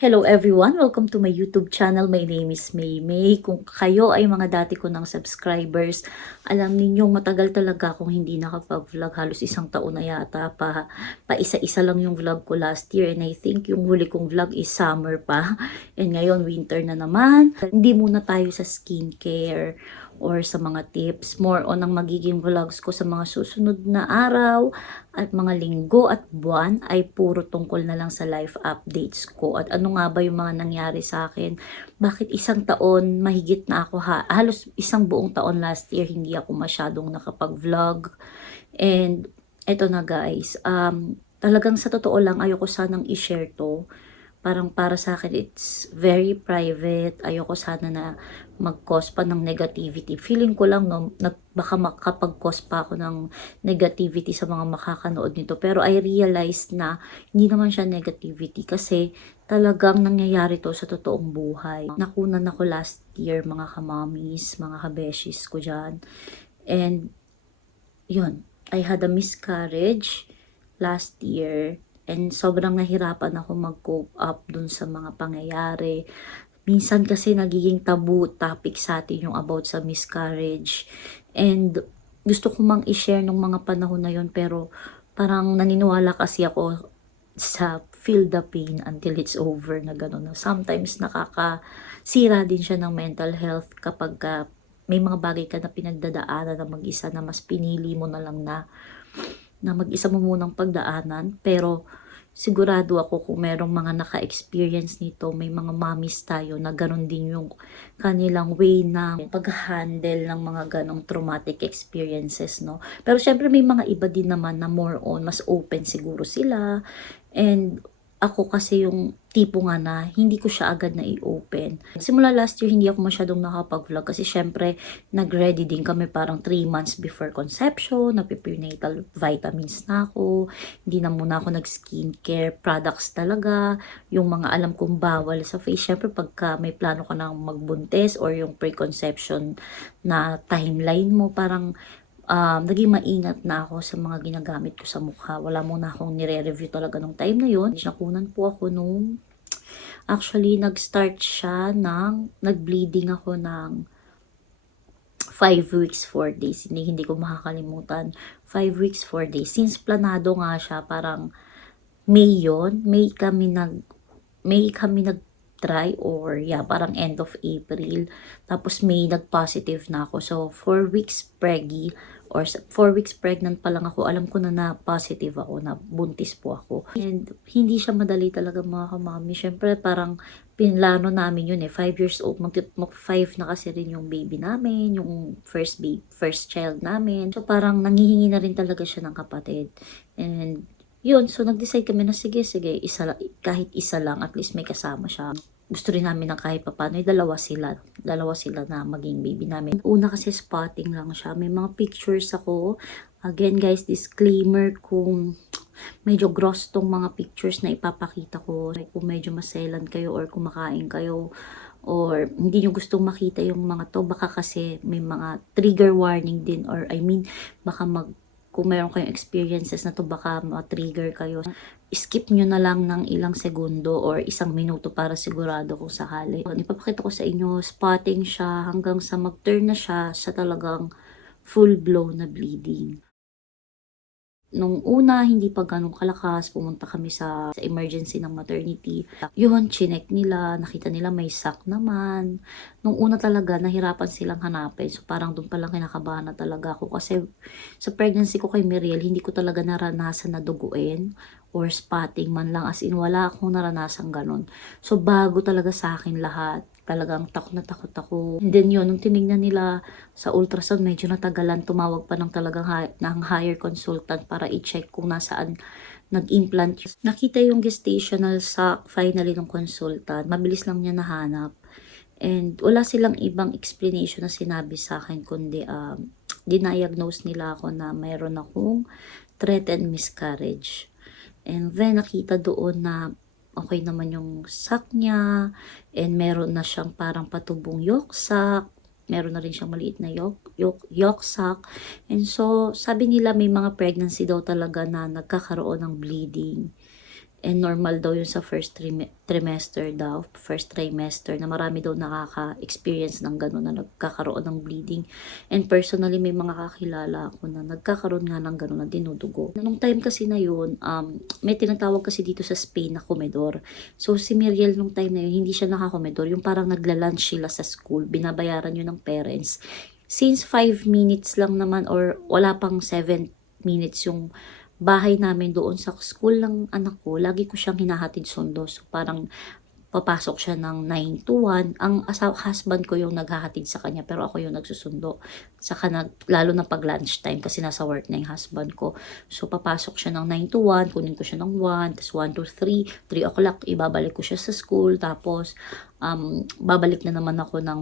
Hello everyone! Welcome to my YouTube channel. My name is Maymay. Kung kayo ay mga dati ko ng subscribers, alam ninyong matagal talaga akong hindi nakapag-vlog. Halos isang taon na yata pa isa-isa lang yung vlog ko last year. And I think yung huli kong vlog is summer pa. And ngayon winter na naman. Hindi muna tayo sa skincare or sa mga tips. More on ang magiging vlogs ko sa mga susunod na araw at mga linggo at buwan ay puro tungkol na lang sa life updates ko. At ano nga ba yung mga nangyari sa akin? Bakit isang taon, mahigit na ako halos isang buong taon last year, hindi ako masyadong nakapag-vlog. And eto na guys, talagang sa totoo lang, ayoko sanang i-share to. Parang para sa akin, it's very private. Ayoko sana na mag-cause pa ng negativity. Feeling ko lang, no, baka makapag-cause pa ako ng negativity sa mga makakanood nito. Pero I realized na hindi naman siya negativity kasi talagang nangyayari to sa totoong buhay. Nakunan ako last year, mga kamamis, mga kabeshis ko dyan. And yun, I had a miscarriage last year. And sobrang nahirapan ako mag-cope up dun sa mga pangyayari. Minsan kasi nagiging taboo topic sa atin yung about sa miscarriage. And gusto ko mang i-share nung mga panahon na yun, pero parang naniniwala kasi ako sa feel the pain until it's over na gano'n. Sometimes nakakasira din siya ng mental health kapag may mga bagay ka na pinagdadaanan na mag-isa na mas pinili mo na lang na mag-isa mo munang pagdaanan. Pero sigurado ako kung merong mga naka-experience nito, may mga mommies tayo na gano'n din yung kanilang way ng pag-handle ng mga ganong traumatic experiences, no? Pero syempre may mga iba din naman na more on, mas open siguro sila. And ako kasi yung tipo nga na hindi ko siya agad na i-open. Simula last year, hindi ako masyadong nakapag-vlog kasi syempre nag-ready din kami parang 3 months before conception, nagpe-prenatal vitamins na ako, hindi na muna ako nag-skincare products talaga, yung mga alam kong bawal sa face. Syempre pagka may plano ka na magbuntis or yung preconception na timeline mo, parang naging maingat na ako sa mga ginagamit ko sa mukha. Wala muna akong nire-review talaga nung time na yun. Nakunan po ako nung, actually, nag-start siya nag-bleeding ako ng 5 weeks, 4 days. Hindi ko makakalimutan. 5 weeks, 4 days. Since planado nga siya, parang May yun. May kami nag-try or parang end of April. Tapos May nag-positive na ako. So, 4 weeks preggy or 4 weeks pregnant pa lang ako, alam ko na positive ako, na buntis po ako. And hindi siya madali talaga mga kamami. Syempre parang pinlano namin yun 5 years old, mag 5 na kasi rin yung baby namin, yung first child namin. So parang nangihingi na rin talaga siya ng kapatid. And yun, so nag-decide kami na sige, kahit isa lang, at least may kasama siya. Gusto rin namin na kahit papano, dalawa sila na maging baby namin. Una kasi spotting lang siya, may mga pictures ako. Again guys, disclaimer, kung medyo gross tong mga pictures na ipapakita ko, kung medyo maselan kayo or kumakain kayo, or hindi nyo gustong makita yung mga to, baka kasi may mga trigger warning din, or I mean, baka kung meron kayong experiences na to, baka ma-trigger kayo. Skip nyo na lang ng ilang segundo or isang minuto para sigurado kung sakali. Ipapakita ko sa inyo, spotting siya hanggang sa mag-turn na siya sa talagang full-blown na bleeding. Nung una, hindi pa ganun kalakas, pumunta kami sa emergency ng maternity. Yun, chinek nila, nakita nila may sac naman. Nung una talaga, nahirapan silang hanapin. So parang doon palang kinakabahan na talaga ako. Kasi sa pregnancy ko kay Miriel, hindi ko talaga naranasan na duguin or spotting man lang. As in, wala akong naranasan ganun. So bago talaga sa akin lahat. Talagang takot na takot ako. And then yun, nung tinignan nila sa ultrasound, medyo natagalan. Tumawag pa ng talagang ng higher consultant para i-check kung nasaan nag-implant. Nakita yung gestational sac finally ng consultant. Mabilis lang niya nahanap. And wala silang ibang explanation na sinabi sa akin, kundi diniagnose nila ako na mayroon akong threatened miscarriage. And then nakita doon na okay naman yung sac niya, and meron na siyang parang patubong yolk sac, meron na rin siyang maliit na yolk sac. And so, sabi nila may mga pregnancy daw talaga na nagkakaroon ng bleeding. And normal daw yun sa first trimester daw, first trimester, na marami daw nakaka-experience ng gano'n na nagkakaroon ng bleeding. And personally, may mga kakilala ako na nagkakaroon nga ng gano'n na dinudugo. Nung time kasi na yun, may tinatawag kasi dito sa Spain na komedor. So si Miriel nung time na yun, hindi siya nakakomedor, yung parang nagla-lunch sila sa school, binabayaran yun ng parents. Since 5 minutes lang naman or wala pang 7 minutes yung bahay namin doon sa school ng anak ko, lagi ko siyang hinahatid sundo. So parang papasok siya ng 9 to 1. Ang husband ko yung naghahatid sa kanya, pero ako yung nagsusundo. Saka lalo na pag lunchtime kasi nasa work na yung husband ko. So papasok siya ng 9 to 1, kunin ko siya ng 1, tapos 1 to 3, 3 o'clock, ibabalik ko siya sa school. Tapos babalik na naman ako ng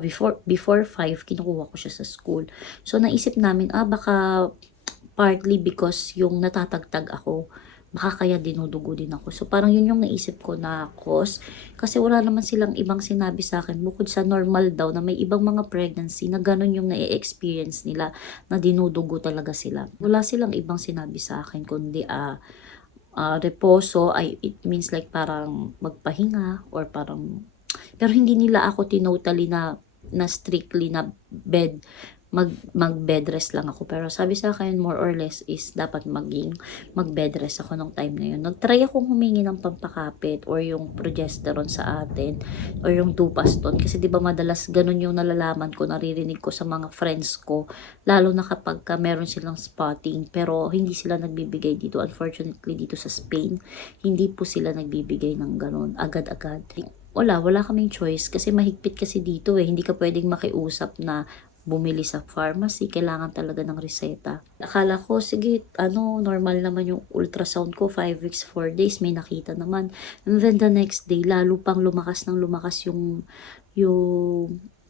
before 5, kinukuha ko siya sa school. So naisip namin, baka partly because yung natatagtag ako, baka kaya dinudugo din ako. So parang yun yung naisip ko na cause. Kasi wala naman silang ibang sinabi sa akin bukod sa normal daw na may ibang mga pregnancy na ganun yung na-experience nila na dinudugo talaga sila. Wala silang ibang sinabi sa akin kundi reposo, it means like parang magpahinga or parang, pero hindi nila ako tinotally na strictly na mag bed rest lang ako. Pero sabi sa akin, more or less is dapat mag bed rest ako nung time na yun. Nagtry akong humingi ng pampakapit or yung progesterone sa atin or yung Dupaston. Kasi di ba madalas ganun yung nalalaman ko, naririnig ko sa mga friends ko. Lalo na kapag meron silang spotting. Pero hindi sila nagbibigay dito. Unfortunately, dito sa Spain, hindi po sila nagbibigay ng ganun agad-agad. Wala kaming choice kasi mahigpit kasi dito hindi ka pwedeng makiusap na bumili sa pharmacy, kailangan talaga ng reseta. Akala ko, sige, normal naman yung ultrasound ko, 5 weeks, 4 days, may nakita naman. And then the next day, lalo pang lumakas yung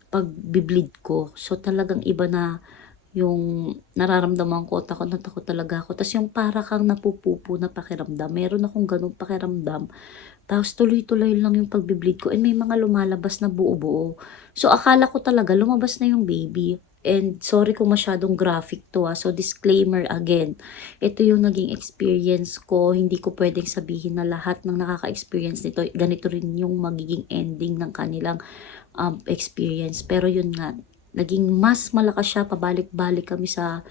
pagbibleed ko. So talagang iba na yung nararamdaman ko, takot na takot talaga ako. Tapos yung para kang napupupo na pakiramdam, meron akong ganung pakiramdam. Tapos tuloy-tuloy lang yung pagbibleed ko and may mga lumalabas na buo-buo. So akala ko talaga lumabas na yung baby. And sorry kung masyadong graphic to So disclaimer again. Ito yung naging experience ko. Hindi ko pwedeng sabihin na lahat ng nakaka-experience nito, ganito rin yung magiging ending ng kanilang experience. Pero yun nga, naging mas malakas siya, pabalik-balik kami sa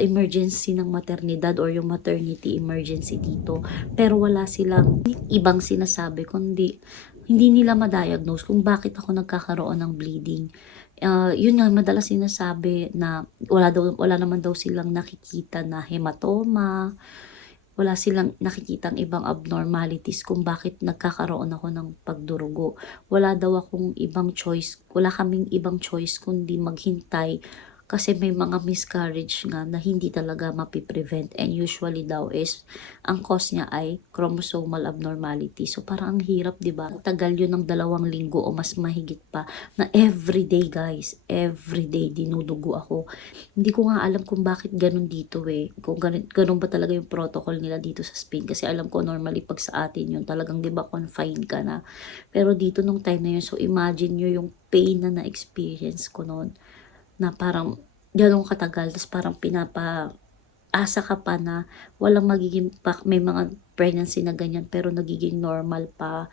emergency ng maternidad or yung maternity emergency dito. Pero wala silang ibang sinasabi, kundi hindi nila ma-diagnose kung bakit ako nagkakaroon ng bleeding. Yun nga, madalas sinasabi na wala naman daw silang nakikita na hematoma, wala silang nakikitang ibang abnormalities kung bakit nagkakaroon ako ng pagdurugo. Wala kaming ibang choice kundi maghintay kasi may mga miscarriage nga na hindi talaga mapiprevent and usually daw is ang cause niya ay chromosomal abnormality. So parang ang hirap, 'di ba? Tagal 'yun ng 2 linggo o mas mahigit pa na everyday guys, everyday dinudugo ako. Hindi ko nga alam kung bakit ganun dito kung ganun ba talaga yung protocol nila dito sa Spain kasi alam ko normally pag sa atin yun talagang 'di ba confined ka na. Pero dito nung time na yun, so imagine nyo yung pain na na-experience ko noon na parang ganun katagal, tapos parang asa ka pa na walang magiging may mga pregnancy na ganyan pero nagiging normal pa.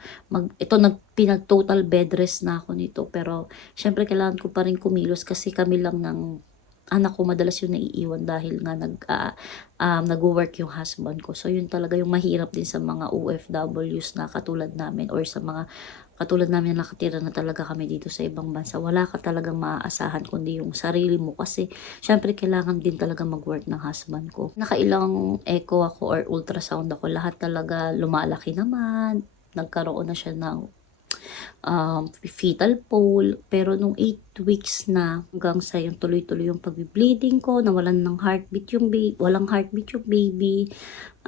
Pinag-total bed rest na ako nito pero syempre kailangan ko pa rin kumilos kasi kami lang ng anak ko madalas yung naiiwan dahil nga nag-work yung husband ko. So yun talaga yung mahirap din sa mga OFWs na katulad namin or sa mga katulad namin na nakatira na talaga kami dito sa ibang bansa. Wala ka talagang maaasahan kundi yung sarili mo kasi syempre kailangan din talaga mag-work ng husband ko. Nakailang echo ako or ultrasound ako, lahat talaga lumalaki naman. Nagkaroon na siya ng fetal pole. Pero nung 8 weeks na hanggang sa yung tuloy-tuloy yung pag-bleeding ko, nawalan ng heartbeat yung baby, walang heartbeat yung baby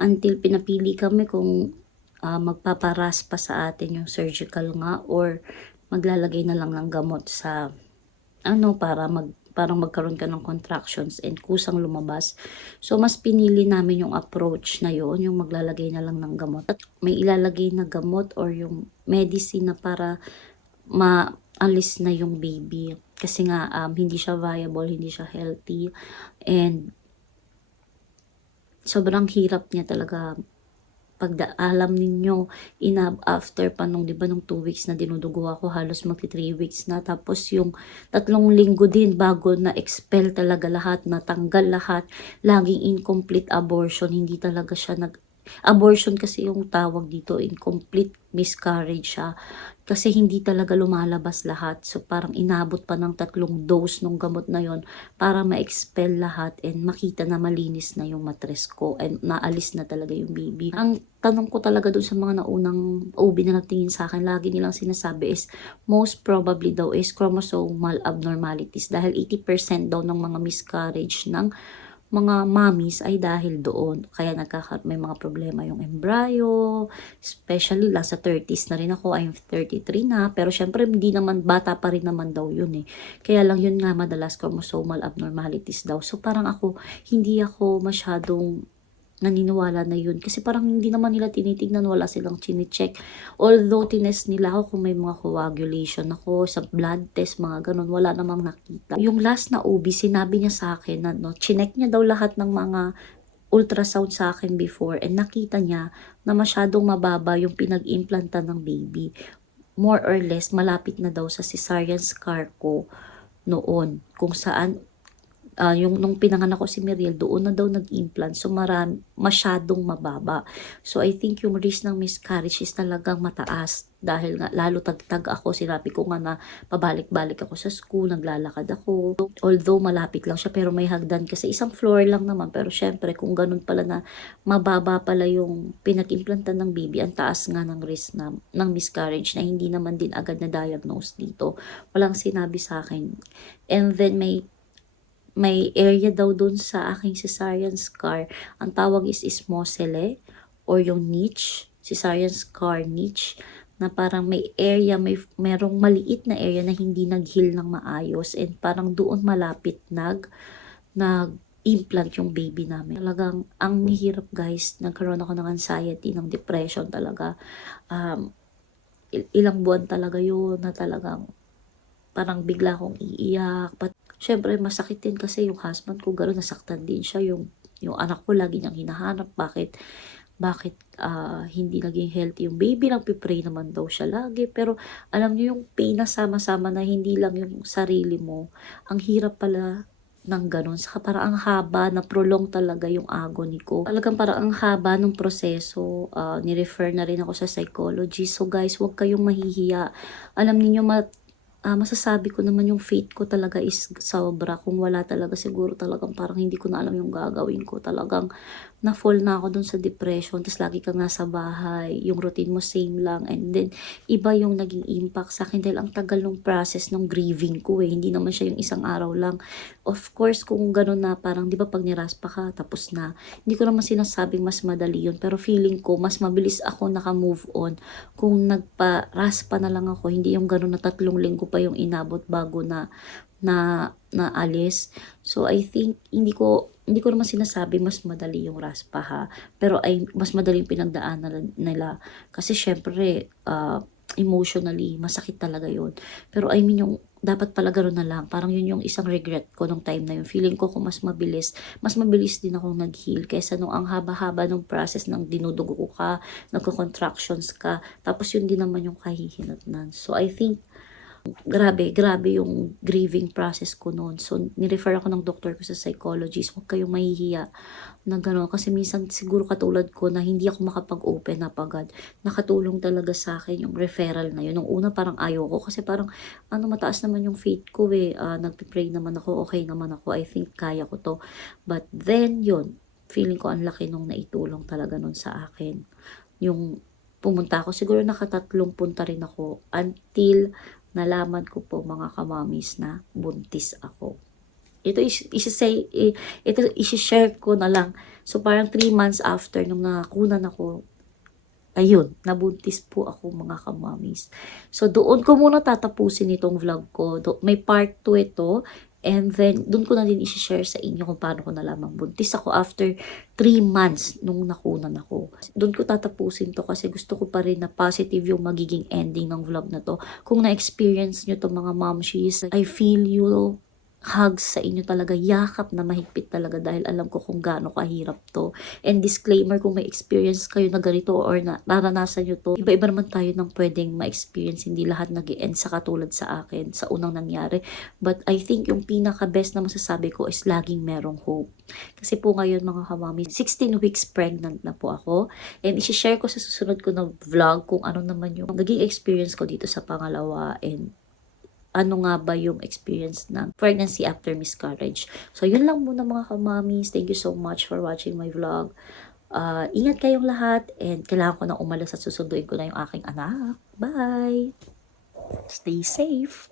until pinapili kami kung magpaparas pa sa atin yung surgical nga or maglalagay na lang ng gamot sa para parang magkaroon ka ng contractions and kusang lumabas. So, mas pinili namin yung approach na yon, yung maglalagay na lang ng gamot. At may ilalagay na gamot or yung medicine na para maalis na yung baby. Kasi nga, hindi siya viable, hindi siya healthy. And sobrang hirap niya talaga alam ninyo, after pa nung, di ba, nung 2 weeks na dinudugo ako, halos magti 3 weeks na. Tapos yung 3 linggo din bago na-expel talaga lahat, natanggal lahat. Laging incomplete abortion, hindi talaga siya abortion kasi yung tawag dito, incomplete miscarriage siya. Kasi hindi talaga lumalabas lahat. So parang inabot pa ng 3 dose nung gamot na yon para ma-expel lahat and makita na malinis na yung matres ko and naalis na talaga yung baby. Ang tanong ko talaga dun sa mga naunang OB na nagtingin sa akin, lagi nilang sinasabi is most probably daw is chromosomal abnormalities dahil 80% daw ng mga miscarriage ng mga mommies ay dahil doon. Kaya may mga problema yung embryo, especially lang sa 30s na rin ako. I'm 33 na, pero syempre hindi naman, bata pa rin naman daw yun eh. Kaya lang yun nga, madalas chromosomal abnormalities daw. So parang hindi ako masyadong naniniwala na yun. Kasi parang hindi naman nila tinitignan, wala silang chinecheck. Although tinest nila ako kung may mga coagulation ako, sa blood test, mga ganun, wala namang nakita. Yung last na OB, sinabi niya sa akin na chinek niya daw lahat ng mga ultrasound sa akin before and nakita niya na masyadong mababa yung pinag-implanta ng baby. More or less, malapit na daw sa cesarean scar ko noon. Kung saan yung nung pinanganak ko si Miriel, doon na daw nag-implant. So masyadong mababa. So I think yung risk ng miscarriage is talagang mataas. Dahil nga lalo tagtag ako, sinabi ko nga na pabalik-balik ako sa school, naglalakad ako. Although malapit lang siya pero may hagdan kasi isang floor lang naman. Pero syempre kung ganun pala na mababa pala yung pinag-implantan ng baby, ang taas nga ng risk ng miscarriage na hindi naman din agad na diagnose dito. Walang sinabi sa akin. And then may area daw dun sa aking cesarean scar. Ang tawag is ismosele or yung niche, cesarean scar niche, na parang may area, merong maliit na area na hindi nag-heal ng maayos and parang doon malapit nag-implant yung baby namin. Talagang ang hirap guys, nagkaroon ako ng anxiety, ng depression talaga. Ilang buwan talaga yun na talagang parang bigla akong iiyak. Syempre, masakit din kasi yung husband ko, gano'n, nasaktan din siya. Yung anak ko, lagi niyang hinahanap. Bakit hindi naging healthy yung baby? Nagpipray naman daw siya lagi. Pero, alam niyo yung pain na sama-sama na hindi lang yung sarili mo. Ang hirap pala ng gano'n. Saka parang ang haba, na prolong talaga yung agony ko. Talagang parang ang haba ng proseso. Ni-refer na rin ako sa psychologist. So guys, huwag kayong mahihiya. Alam niyo masasabi ko naman yung faith ko talaga is sobra. Kung wala talaga siguro talagang parang hindi ko na alam yung gagawin ko. Talagang na-fall na ako dun sa depression. Tapos lagi kang nasa bahay. Yung routine mo same lang. And then iba yung naging impact sa akin dahil ang tagal ng process ng grieving ko eh. Hindi naman siya yung isang araw lang. Of course kung gano'n na parang di ba pag niraspa ka tapos na. Hindi ko naman sinasabing mas madali yun. Pero feeling ko mas mabilis ako naka-move on kung nagpa-raspa na lang ako. Hindi yung gano'n na 3 linggo pa yung inabot bago na alis. So I think hindi ko naman sinasabi mas madali yung raspa ha, pero ay mas madali yung pinagdaanan nila kasi syempre emotionally masakit talaga yun. Pero I mean yung dapat pala gano'n na lang. Parang yun yung isang regret ko nung time na yun. Feeling ko kung mas mabilis din akong nag-heal kaysa nung ang haba-haba ng process ng dinudugo ko ka, nagko-contractions ka, tapos yun din naman yung kahihinatnan. So I think grabe yung grieving process ko noon. So, nirefer ako ng doktor ko sa psychologist. Huwag kayong mahihiya na gano'n. Kasi minsan siguro katulad ko na hindi ako makapag-open up agad. Nakatulong talaga sa akin yung referral na yun. Nung una parang ayoko kasi parang mataas naman yung faith ko eh. Nagpipray naman ako, okay naman ako. I think kaya ko to. But then yun, feeling ko ang laki nung naitulong talaga nun sa akin. Yung pumunta ako, siguro nakatatlong punta rin ako until nalaman ko po mga kamamis na buntis ako. Ito isi-share ko na lang. So parang 3 months after nung nakakunan ako, ayun, nabuntis po ako mga kamamis. So doon ko muna tatapusin itong vlog ko. May part 2 ito. And then, doon ko na din isi-share sa inyo kung paano ko nalaman buntis ako after 3 months nung nakunan ako. Doon ko tatapusin to kasi gusto ko pa rin na positive yung magiging ending ng vlog na to. Kung na-experience nyo to mga momshies, I feel you hugs sa inyo talaga, yakap na mahigpit talaga dahil alam ko kung gaano kahirap to. And disclaimer, kung may experience kayo na ganito or naranasan nyo to, iba-iba naman tayo ng pwedeng ma-experience, hindi lahat nag-i-end sa katulad sa akin, sa unang nangyari. But I think yung pinaka-best na masasabi ko is laging merong hope. Kasi po ngayon mga kamami, 16 weeks pregnant na po ako. And isi-share ko sa susunod ko na vlog kung ano naman yung naging experience ko dito sa pangalawa and ano nga ba yung experience ng pregnancy after miscarriage. So, yun lang muna mga kamamis. Thank you so much for watching my vlog. Ingat kayong lahat and kailangan ko na umalis at susunduin ko na yung aking anak. Bye! Stay safe!